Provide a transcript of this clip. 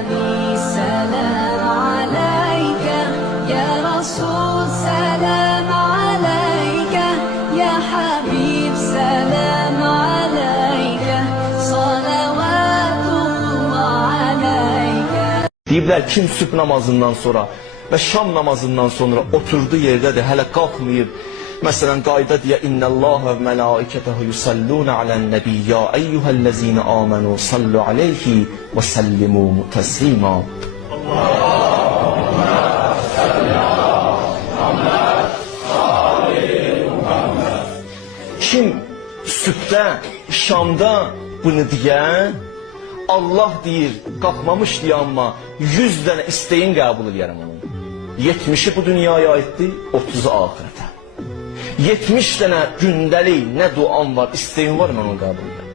نبي سلام عليك يا رسول سلام عليك يا حبيب سلام عليك صلوات الله عليك. Deyiblər kim sübh namazından sonra və şam namazından sonra oturduğu yerdədir, hələ qalxmayıb. Məsələn, qayda deyə İnnəllaha və mələikətəhu yusalluna alən-nəbi ya eyyuhəl-ləzina amanu sallu aleyhi və sallimu təslima. Kim sübhdə, şamda bunu deyən, Allah deyir, qalxmamış deyə amma 100 dənə isteyin qəbul edərəm onun. 70'i bu dünyaya aiddir, 30'u ahirete. 70 dənə gündəlik nə duam var, isteyin var mən onu qəbul edirəm.